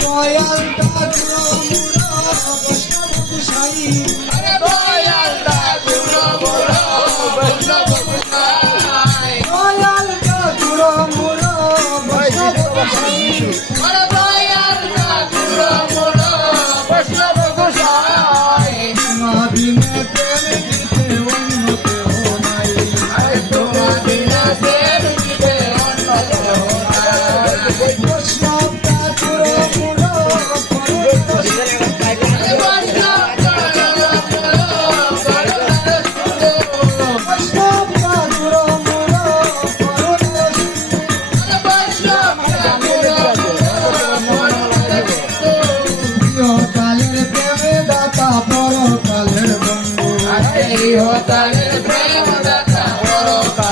দয়াল ঠাকুর বৈষ্ণব গোসাই দয়াল ঠাকুর বৈষ্ণব গোসাই দয়াল ঠাকুর বৈষ্ণব গোসাই দয়াল ঠাকুর বৈষ্ণব গোসাই মাদিনে প্রেম দিতে অন্য কেহ নাই তোমার বিনা দেব দিবে অন্য কেহ নাই। বৈষ্ণব ঠাকুর বৈষ্ণব ঠাকুর কালের প্রেমে দাতা পরকালের বন্ধু হতালের